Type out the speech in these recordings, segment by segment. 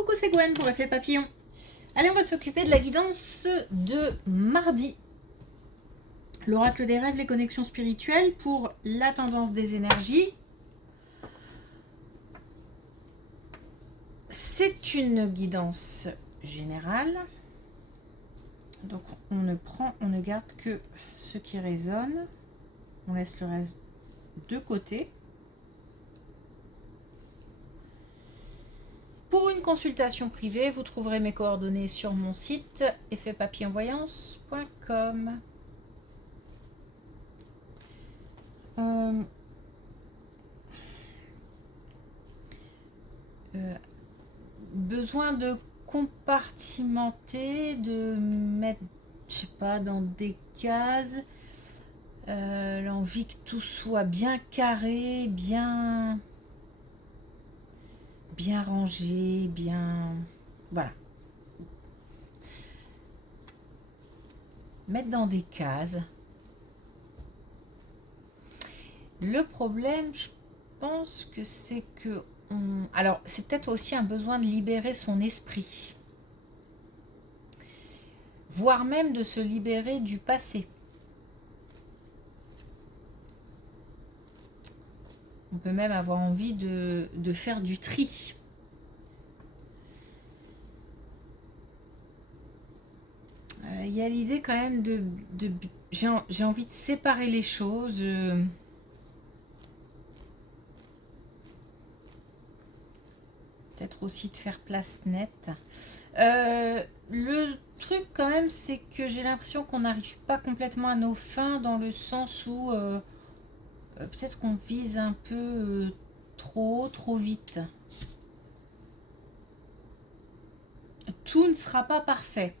Coucou, c'est Gwen pour Effet Papillon. Allez, on va s'occuper de la guidance de mardi. L'oracle des rêves, les connexions spirituelles pour la tendance des énergies. C'est une guidance générale. Donc on ne garde que ce qui résonne. On laisse le reste de côté. Pour une consultation privée, vous trouverez mes coordonnées sur mon site effetpapillonvoyance.com. Besoin de compartimenter, de mettre, je sais pas, dans des cases. L'envie que tout soit bien carré, bien rangé, bien... Voilà. Mettre dans des cases. Le problème, je pense que c'est que... Alors, c'est peut-être aussi un besoin de libérer son esprit. Voire même de se libérer du passé. On peut même avoir envie de faire du tri. Il y a l'idée quand même de j'ai envie de séparer les choses. Peut-être aussi de faire place nette. Le truc quand même, c'est que j'ai l'impression qu'on n'arrive pas complètement à nos fins, dans le sens où peut-être qu'on vise un peu trop haut, trop vite. Tout ne sera pas parfait.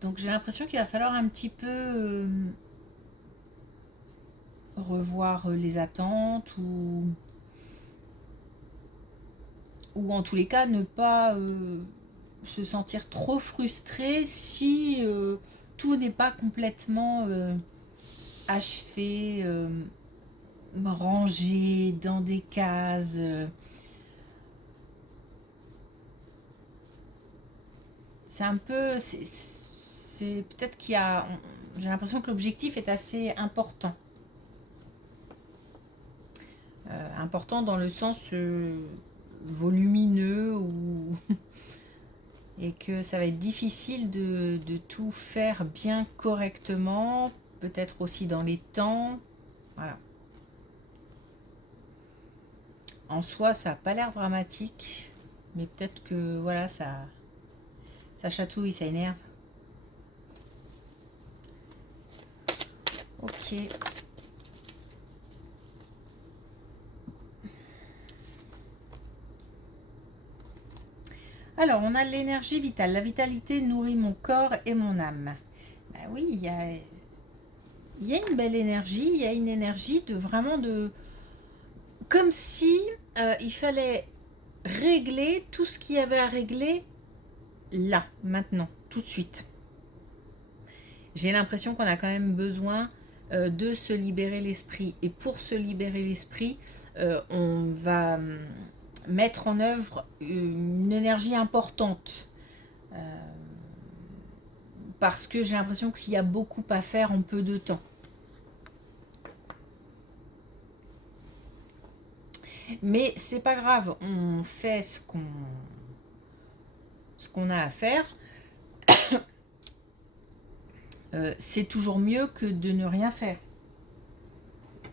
Donc j'ai l'impression qu'il va falloir un petit peu revoir les attentes ou en tous les cas ne pas se sentir trop frustré si tout n'est pas complètement achevé, rangé dans des cases. C'est un peu... C'est peut-être qu'il y a... J'ai l'impression que l'objectif est assez important. Important dans le sens volumineux ou... et que ça va être difficile de tout faire bien correctement, peut-être aussi dans les temps. Voilà. En soi, ça n'a pas l'air dramatique, mais peut-être que voilà, ça chatouille, ça énerve. Ok. Alors, on a l'énergie vitale. La vitalité nourrit mon corps et mon âme. Ben oui, il y a une belle énergie. Il y a une énergie de vraiment de... Comme si il fallait régler tout ce qu'il y avait à régler là, maintenant, tout de suite. J'ai l'impression qu'on a quand même besoin de se libérer l'esprit. Et pour se libérer l'esprit, on va mettre en œuvre une énergie importante. Parce que j'ai l'impression qu'il y a beaucoup à faire en peu de temps. Mais c'est pas grave, on fait ce qu'on a à faire. C'est toujours mieux que de ne rien faire.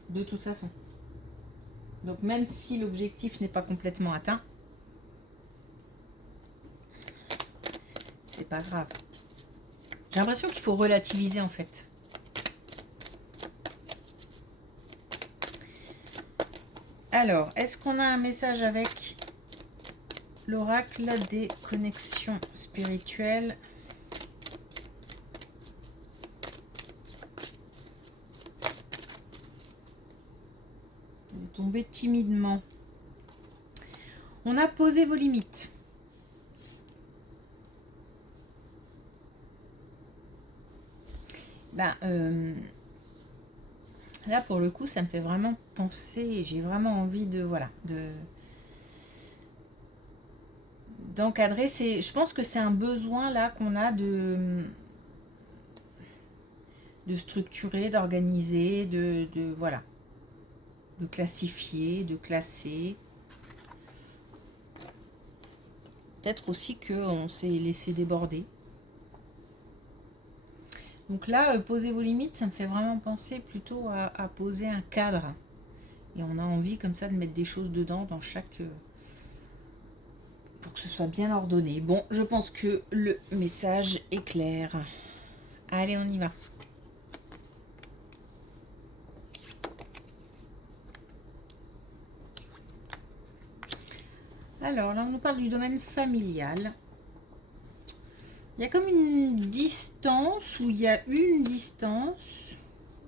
De toute façon. Donc même si l'objectif n'est pas complètement atteint, c'est pas grave. J'ai l'impression qu'il faut relativiser en fait. Alors, est-ce qu'on a un message avec l'oracle des connexions spirituelles ? Il est tombé timidement. On a posé vos limites. Là, pour le coup, ça me fait vraiment penser, j'ai vraiment envie de, voilà, d'encadrer. Je pense que c'est un besoin là qu'on a de structurer, d'organiser, voilà, de classifier, de classer. Peut-être aussi qu'on s'est laissé déborder. Donc là, poser vos limites, ça me fait vraiment penser plutôt à poser un cadre. Et on a envie comme ça de mettre des choses dedans dans chaque... pour que ce soit bien ordonné. Bon, je pense que le message est clair. Allez, on y va. Alors là, on nous parle du domaine familial. Il y a comme une distance, où il y a une distance.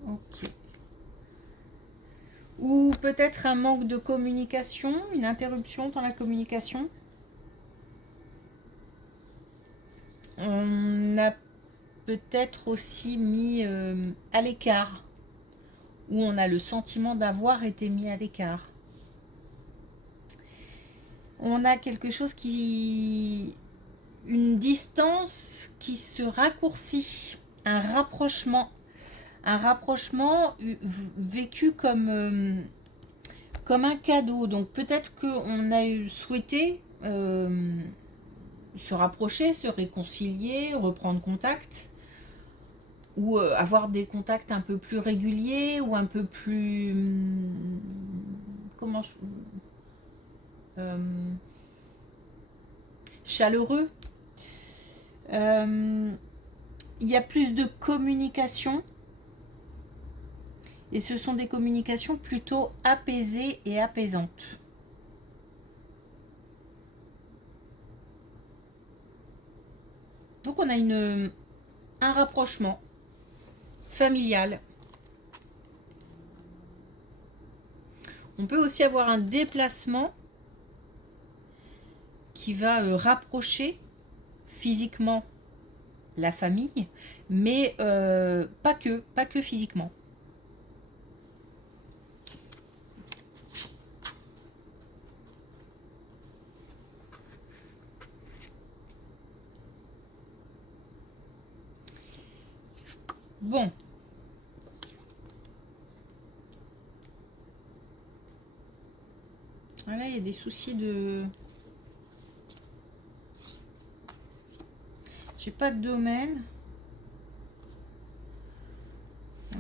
Ok. Ou peut-être un manque de communication, une interruption dans la communication. On a peut-être aussi mis à l'écart, où on a le sentiment d'avoir été mis à l'écart. On a quelque chose qui... une distance qui se raccourcit, un rapprochement vécu comme un cadeau. Donc peut-être qu'on a souhaité se rapprocher, se réconcilier, reprendre contact, ou avoir des contacts un peu plus réguliers, ou un peu plus... comment je... chaleureux. Il y a plus de communication. Et ce sont des communications plutôt apaisées et apaisantes. Donc on a un rapprochement familial. On peut aussi avoir un déplacement qui va rapprocher physiquement la famille, mais pas que physiquement. Bon. Voilà, il y a des soucis de... J'ai pas de domaine.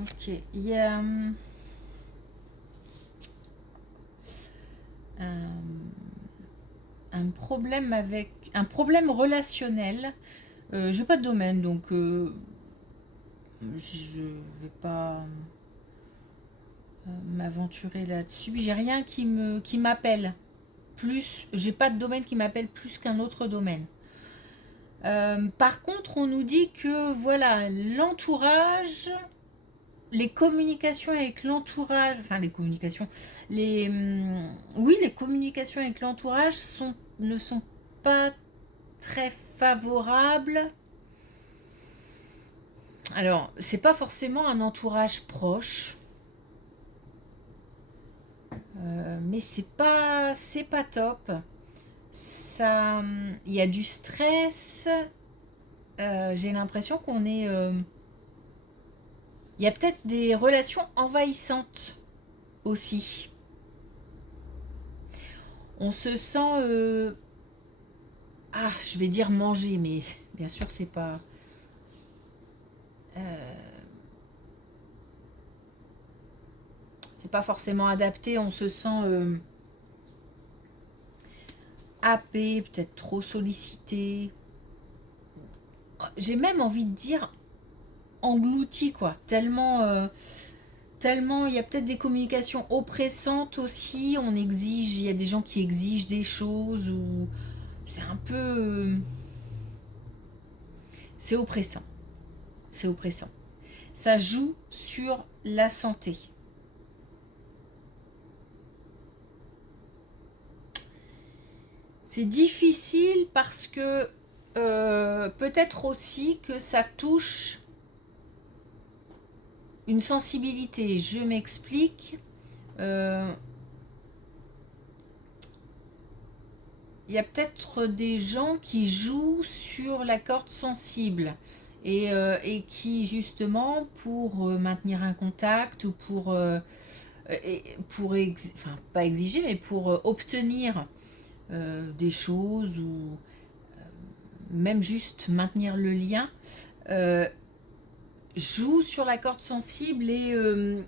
Ok, il y a un problème relationnel. J'ai pas de domaine, donc je vais pas m'aventurer là-dessus. J'ai rien qui m'appelle plus. J'ai pas de domaine qui m'appelle plus qu'un autre domaine. Par contre, on nous dit que voilà, l'entourage, les communications avec l'entourage, enfin les communications, les communications avec l'entourage ne sont pas très favorables. Alors, c'est pas forcément un entourage proche, mais c'est pas top. Ça, il y a du stress. J'ai l'impression qu'on est... il y a peut-être des relations envahissantes aussi. On se sent... je vais dire manger, mais bien sûr, c'est pas... c'est pas forcément adapté. On se sent happé, peut-être trop sollicité. J'ai même envie de dire englouti, quoi. Tellement il y a peut-être des communications oppressantes aussi. On exige, il y a des gens qui exigent des choses, ou c'est un peu... c'est oppressant. C'est oppressant. Ça joue sur la santé. C'est difficile parce que peut-être aussi que ça touche une sensibilité. Je m'explique. il y a peut-être des gens qui jouent sur la corde sensible et qui justement pour maintenir un contact ou enfin pas exiger mais pour obtenir des choses ou même juste maintenir le lien, euh, joue sur la corde sensible et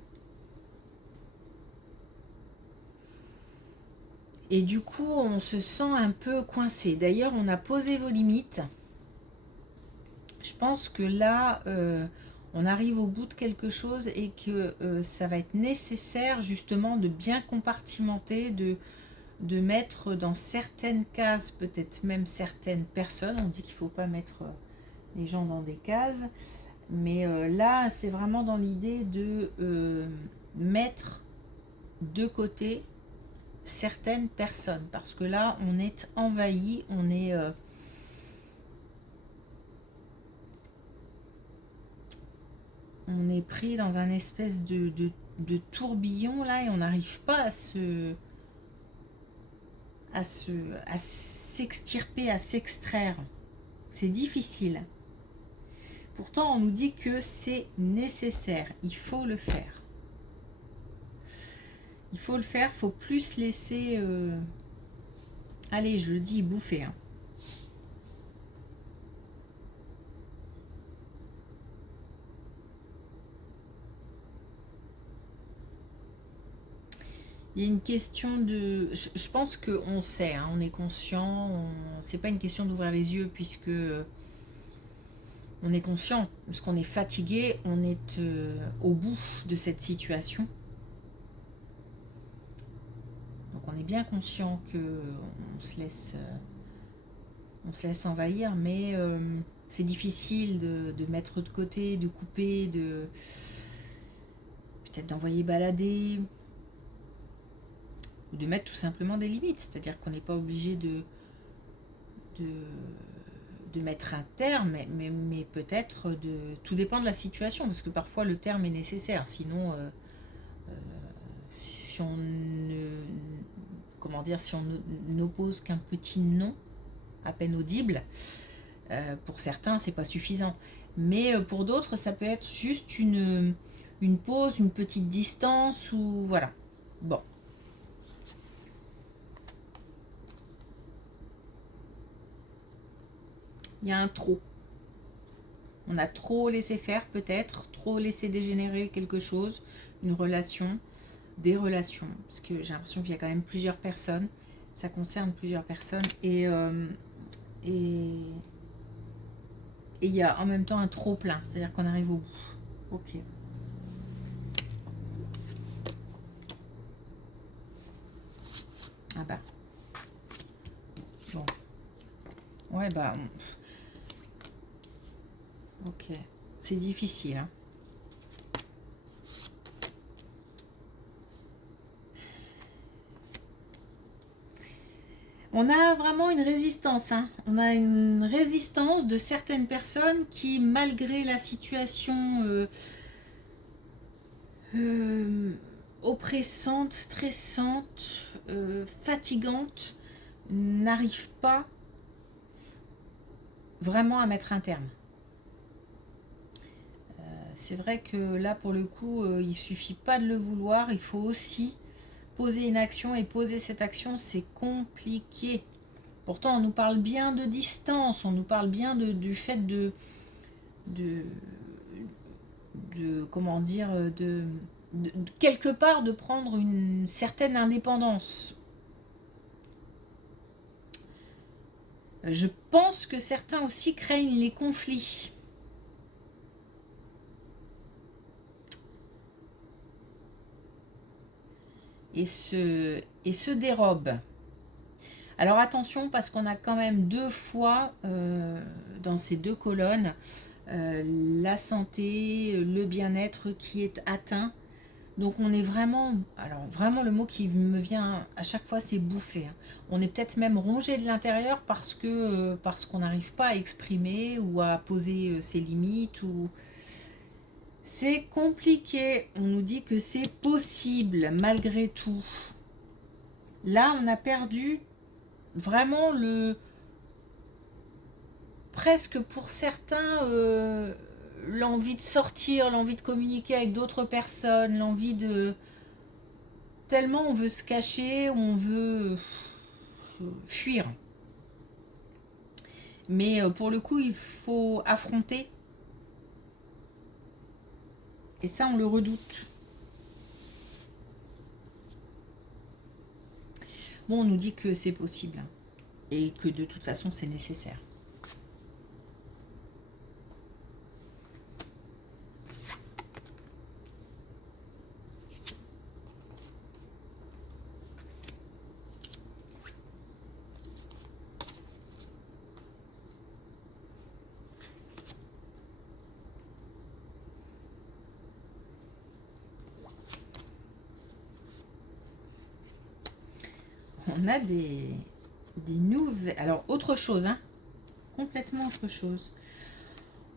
du coup on se sent un peu coincé. D'ailleurs on a posé vos limites. Je pense que là on arrive au bout de quelque chose et que ça va être nécessaire justement de bien compartimenter, de mettre dans certaines cases, peut-être même certaines personnes. On dit qu'il ne faut pas mettre les gens dans des cases. Mais là, c'est vraiment dans l'idée de mettre de côté certaines personnes. Parce que là, on est envahi, on est pris dans un espèce de tourbillon là et on n'arrive pas à s'extirper, à s'extraire. C'est difficile. Pourtant, on nous dit que c'est nécessaire. Il faut le faire. Il faut le faire. Il faut plus laisser... Allez, je le dis, bouffer. Hein. Il y a une question de... Je pense qu'on sait, hein, on est conscient. C'est pas une question d'ouvrir les yeux puisque on est conscient. Parce qu'on est fatigué, on est au bout de cette situation. Donc on est bien conscient qu'on se laisse envahir, mais c'est difficile de mettre de côté, de couper, peut-être d'envoyer balader, ou de mettre tout simplement des limites. C'est-à-dire qu'on n'est pas obligé de mettre un terme, mais peut-être tout dépend de la situation, parce que parfois le terme est nécessaire. Sinon, si on ne... Comment dire, si on n'oppose qu'un petit non à peine audible, pour certains c'est pas suffisant, mais pour d'autres ça peut être juste une pause, une petite distance ou voilà. Bon, il y a un trop, on a trop laissé faire, peut-être trop laissé dégénérer quelque chose, une relation, des relations, parce que j'ai l'impression qu'il y a quand même plusieurs personnes, ça concerne plusieurs personnes et il y a en même temps un trop plein, c'est-à-dire qu'on arrive au bout. Ok. Ah bah. Bon. Ouais bah. Ok. C'est difficile. Hein. On a vraiment une résistance. Hein. On a une résistance de certaines personnes qui, malgré la situation oppressante, stressante, fatigante, n'arrivent pas vraiment à mettre un terme. C'est vrai que là, pour le coup, il suffit pas de le vouloir, il faut aussi poser une action, et poser cette action, c'est compliqué. Pourtant, on nous parle bien de distance, on nous parle bien du fait de comment dire, quelque part de prendre une certaine indépendance. Je pense que certains aussi craignent les conflits. Et se dérobent. Alors attention, parce qu'on a quand même deux fois dans ces deux colonnes la santé, le bien-être qui est atteint. Donc on est vraiment, alors vraiment le mot qui me vient à chaque fois c'est bouffer. Hein. On est peut-être même rongé de l'intérieur parce qu'on n'arrive pas à exprimer ou à poser ses limites ou c'est compliqué. On nous dit que c'est possible malgré tout. Là on a perdu vraiment presque pour certains, l'envie de sortir, l'envie de communiquer avec d'autres personnes, l'envie de... Tellement on veut se cacher, on veut fuir. Mais pour le coup, il faut affronter. Et ça, on le redoute. Bon, on nous dit que c'est possible. Et que de toute façon, c'est nécessaire. On a des nouvelles... Alors, autre chose, hein. Complètement autre chose.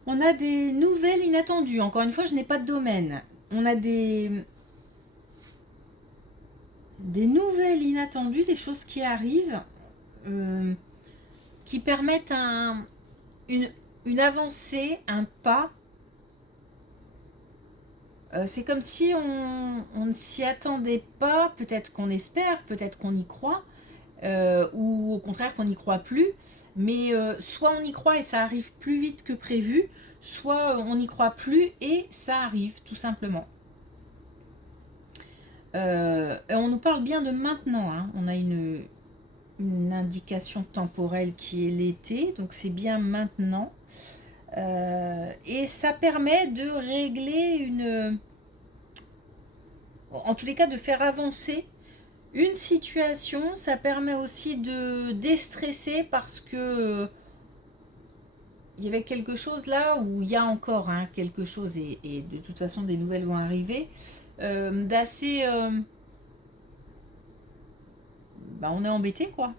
On a des nouvelles inattendues. Encore une fois, je n'ai pas de domaine. On a des nouvelles inattendues, des choses qui arrivent, qui permettent une avancée, un pas. C'est comme si on ne s'y attendait pas. Peut-être qu'on espère, peut-être qu'on y croit, ou au contraire qu'on n'y croit plus. Mais soit on y croit et ça arrive plus vite que prévu, soit on n'y croit plus et ça arrive tout simplement. On nous parle bien de maintenant, hein. On a une indication temporelle qui est l'été, donc c'est bien maintenant. Et ça permet de régler en tous les cas, de faire avancer une situation. Ça permet aussi de déstresser parce que il y avait quelque chose là où il y a encore, hein, quelque chose, et de toute façon des nouvelles vont arriver, d'assez... on est embêté, quoi.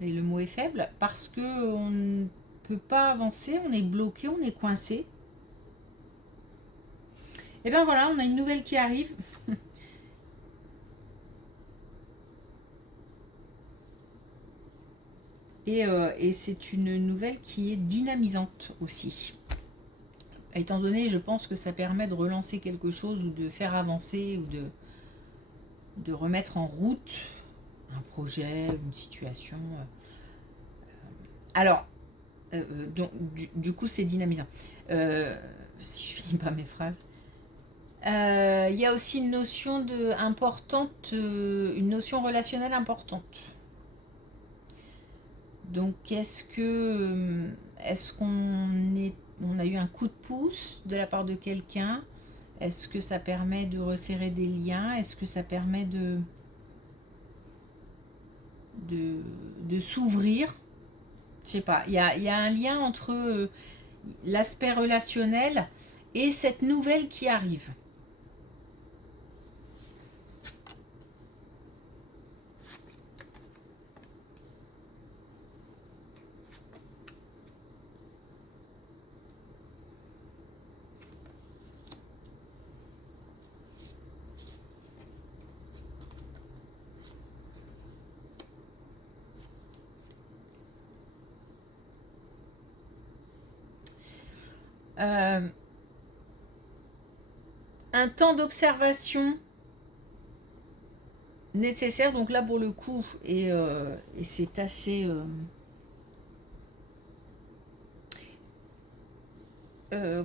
Et le mot est faible, parce que on ne peut pas avancer, on est bloqué, on est coincé. Et ben voilà, on a une nouvelle qui arrive. Et c'est une nouvelle qui est dynamisante aussi. Étant donné, je pense que ça permet de relancer quelque chose, ou de faire avancer, ou de remettre en route un projet, une situation. Alors, donc, du coup, c'est dynamisant. Si je finis pas mes phrases. Il y a aussi une notion importante, une notion relationnelle importante. Donc, est-ce qu'on a eu un coup de pouce de la part de quelqu'un? Est-ce que ça permet de resserrer des liens? Est-ce que ça permet de s'ouvrir? Je sais pas. Il y a un lien entre l'aspect relationnel et cette nouvelle qui arrive. Un temps d'observation nécessaire, donc là pour le coup, et c'est assez...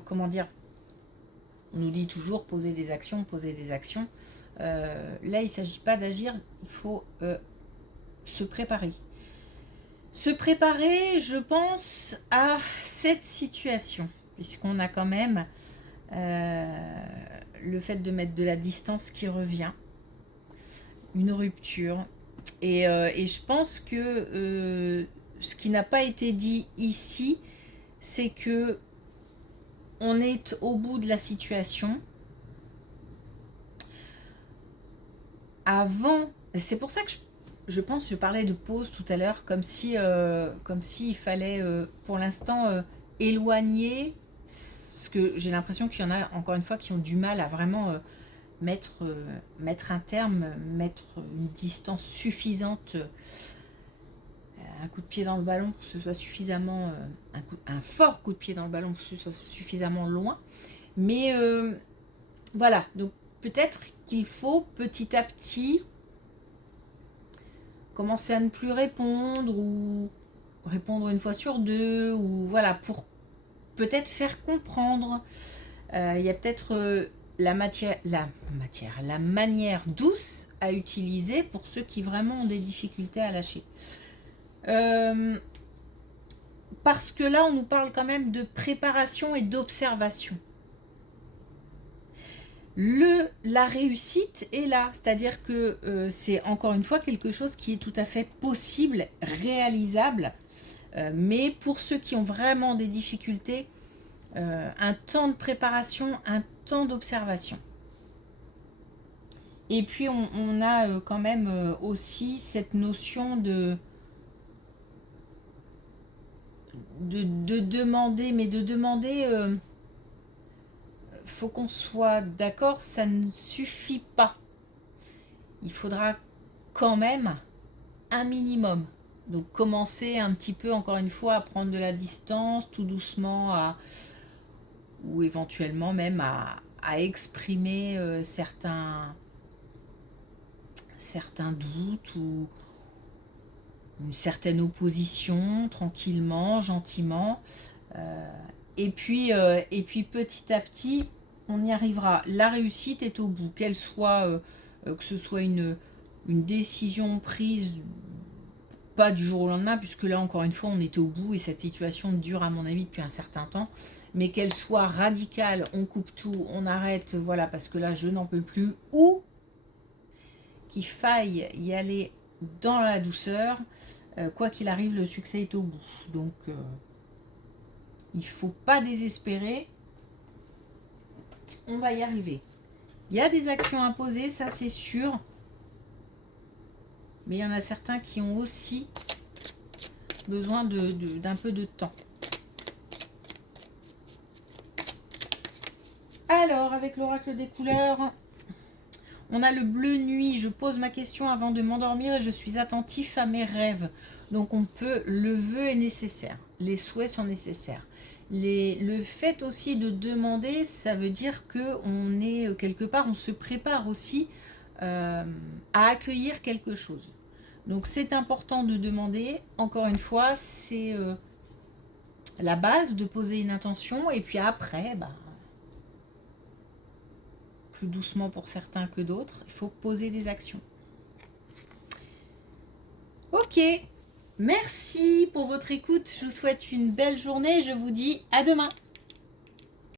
comment dire, on nous dit toujours poser des actions, poser des actions. Là, il ne s'agit pas d'agir, il faut se préparer. Se préparer, je pense, à cette situation, puisqu'on a quand même le fait de mettre de la distance qui revient, une rupture. Et je pense que ce qui n'a pas été dit ici, c'est que on est au bout de la situation. Avant, c'est pour ça que je pense, je parlais de pause tout à l'heure, comme si il fallait pour l'instant éloigner, parce que j'ai l'impression qu'il y en a encore une fois qui ont du mal à vraiment mettre un terme, mettre une distance suffisante un coup de pied dans le ballon pour que ce soit suffisamment... un fort coup de pied dans le ballon pour que ce soit suffisamment loin. Mais voilà, donc peut-être qu'il faut petit à petit commencer à ne plus répondre ou répondre une fois sur deux, ou voilà, pour peut-être faire comprendre. Il y a peut-être la manière douce à utiliser pour ceux qui vraiment ont des difficultés à lâcher. Parce que là, on nous parle quand même de préparation et d'observation. La réussite est là, c'est-à-dire que c'est encore une fois quelque chose qui est tout à fait possible, réalisable, mais pour ceux qui ont vraiment des difficultés, un temps de préparation, un temps d'observation. Et puis on a quand même aussi cette notion de demander, mais de demander... faut qu'on soit d'accord, ça ne suffit pas. Il faudra quand même un minimum. Donc commencer un petit peu, encore une fois, à prendre de la distance, tout doucement, ou éventuellement même à exprimer certains doutes ou une certaine opposition, tranquillement, gentiment. Et puis petit à petit, on y arrivera. La réussite est au bout, qu'elle soit, que ce soit une décision prise pas du jour au lendemain, puisque là encore une fois on était au bout et cette situation dure à mon avis depuis un certain temps, mais qu'elle soit radicale, on coupe tout, on arrête, voilà, parce que là je n'en peux plus, ou qu'il faille y aller dans la douceur, quoi qu'il arrive, le succès est au bout. Donc il faut pas désespérer, on va y arriver. Il y a des actions imposées, ça c'est sûr, mais il y en a certains qui ont aussi besoin d'un peu de temps. Alors, avec l'oracle des couleurs, on a le bleu nuit. Je pose ma question avant de m'endormir et je suis attentif à mes rêves. Donc on peut, le vœu est nécessaire, les souhaits sont nécessaires. Le fait aussi de demander, ça veut dire qu'on est quelque part, on se prépare aussi à accueillir quelque chose. Donc c'est important de demander, encore une fois, c'est la base de poser une intention, et puis après, plus doucement pour certains que d'autres, il faut poser des actions. Ok, merci pour votre écoute, je vous souhaite une belle journée, je vous dis à demain.